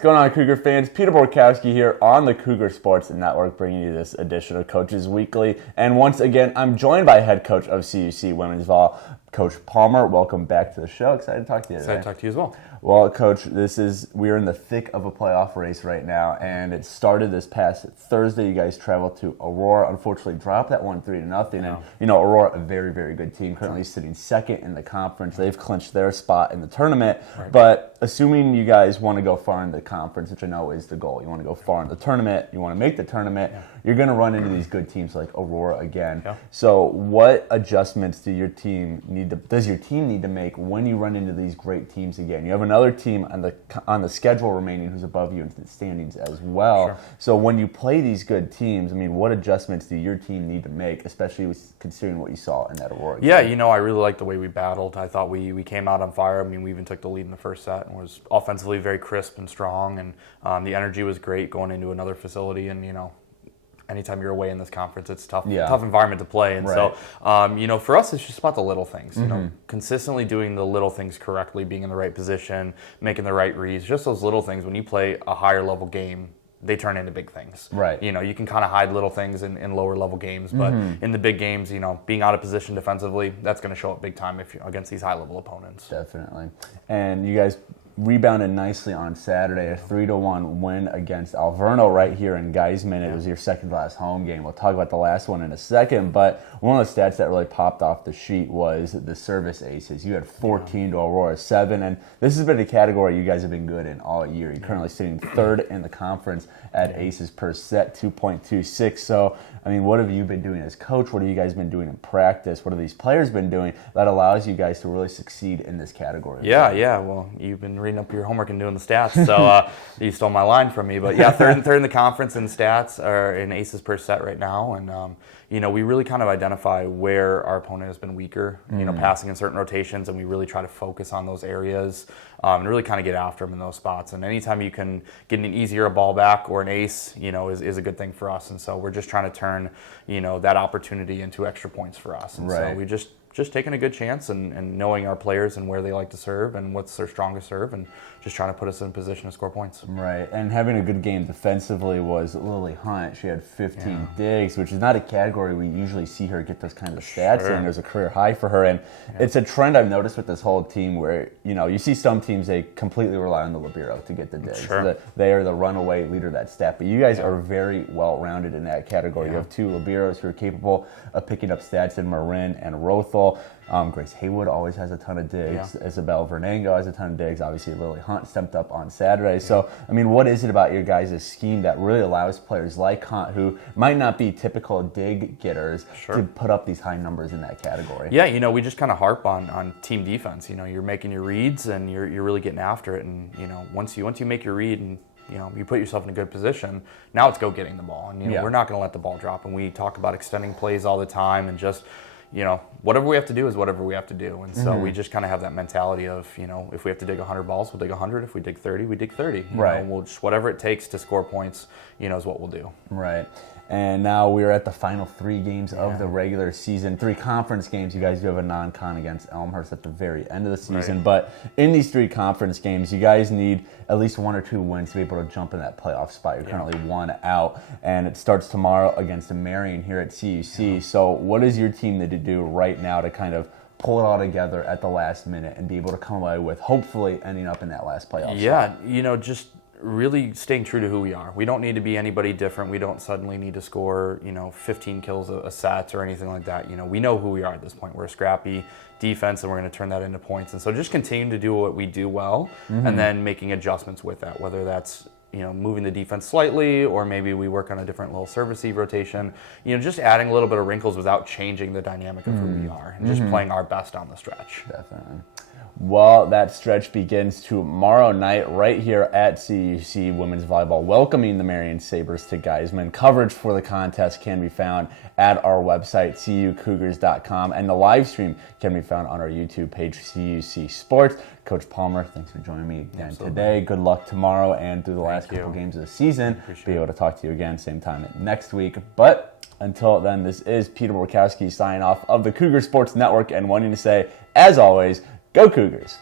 What's going on, Cougar fans? Peter Borkowski here on the Cougar Sports Network, bringing you this edition of Coaches Weekly. And once again, I'm joined by head coach of CUC Women's Volleyball, Coach Palmer. Welcome back to the show. Excited to talk to you today. Excited to talk to you as well. Well, Coach, we're in the thick of a playoff race right now, and it started this past Thursday. You guys traveled to Aurora. Unfortunately, dropped that one 3-0. And Aurora, a very, very good team, currently sitting second in the conference. They've clinched their spot in the tournament. Right. But assuming you guys want to go far in the conference, which I know is the goal, you want to go far in the tournament, you want to make the tournament, you're going to run into these good teams like Aurora again. Yeah. So, what adjustments does your team need to make when you run into these great teams again? You have another team on the schedule remaining who's above you in the standings as well. Sure. So when you play these good teams, what adjustments do your team need to make, especially considering what you saw in that Aurora game? Yeah, I really liked the way we battled. I thought we came out on fire. We even took the lead in the first set and was offensively very crisp and strong, and the energy was great going into another facility. And anytime you're away in this conference, it's tough environment to play. And so, for us, it's just about the little things. Consistently doing the little things correctly, being in the right position, making the right reads. Just those little things. When you play a higher level game, they turn into big things. Right. You can kind of hide little things in lower level games, but in the big games, being out of position defensively, that's going to show up big time against these high level opponents. Definitely. And you guys rebounded nicely on Saturday, a 3-1 win against Alverno right here in Geisman. It was your second to last home game. We'll talk about the last one in a second, but one of the stats that really popped off the sheet was the service aces. You had 14 to Aurora's 7, and this has been a category you guys have been good in all year. You're currently sitting third in the conference at aces per set, 2.26. So, what have you been doing as coach? What have you guys been doing in practice? What have these players been doing that allows you guys to really succeed in this category? Yeah. Well, you've been reading up your homework and doing the stats, so you stole my line from me. But yeah, third in the conference in stats, or in aces per set right now, and we really kind of identify where our opponent has been weaker, passing in certain rotations, and we really try to focus on those areas and really kind of get after them in those spots. And anytime you can get an easier ball back or an ace, is a good thing for us. And so we're just trying to turn, that opportunity into extra points for us. And so we just taking a good chance and knowing our players and where they like to serve and what's their strongest serve, and just trying to put us in position to score points. Right, and having a good game defensively was Lily Hunt. She had 15 digs, which is not a category we usually see her get those kinds of stats in. There's a career high for her, and it's a trend I've noticed with this whole team where, you see some teams, they completely rely on the libero to get the digs. Sure. They are the runaway leader of that stat, but you guys are very well-rounded in that category. You have two liberos who are capable of picking up stats in Marin and Rothel. Grace Haywood always has a ton of digs. Isabel Vernango has a ton of digs. Obviously, Lily Hunt stepped up on Saturday. So, what is it about your guys' scheme that really allows players like Hunt, who might not be typical dig getters, to put up these high numbers in that category? Yeah, we just kind of harp on team defense. You're making your reads and you're really getting after it. And, once you make your read and you put yourself in a good position, now it's go getting the ball. And, we're not going to let the ball drop. And we talk about extending plays all the time and just, whatever we have to do is whatever we have to do. And so we just kind of have that mentality of, if we have to dig 100 balls, we'll dig 100. If we dig 30, we dig 30. We'll just, whatever it takes to score points, is what we'll do. Right. And now we're at the final 3 games of the regular season. 3 conference games. You guys do have a non-con against Elmhurst at the very end of the season. Right. But in these 3 conference games, you guys need at least 1 or 2 wins to be able to jump in that playoff spot. You're currently 1 out. And it starts tomorrow against Marion here at CUC. So what does your team need to do right now to kind of pull it all together at the last minute and be able to come away with hopefully ending up in that last playoff spot? Just really staying true to who we are. We don't need to be anybody different. We don't suddenly need to score, 15 kills a set or anything like that. We know who we are at this point. We're a scrappy defense, and we're going to turn that into points. And so just continue to do what we do well, and then making adjustments with that, whether that's moving the defense slightly, or maybe we work on a different little service-y rotation. Just adding a little bit of wrinkles without changing the dynamic of who we are, and just playing our best on the stretch. Definitely. Well, that stretch begins tomorrow night right here at CUC Women's Volleyball, welcoming the Marion Sabres to Geisman. Coverage for the contest can be found at our website, cucougars.com, and the live stream can be found on our YouTube page, CUC Sports. Coach Palmer, thanks for joining me again today. Good luck tomorrow and through the last couple games of the season. Be able to talk to you again same time next week. But until then, this is Peter Borkowski signing off of the Cougar Sports Network and wanting to say, as always, go Cougars!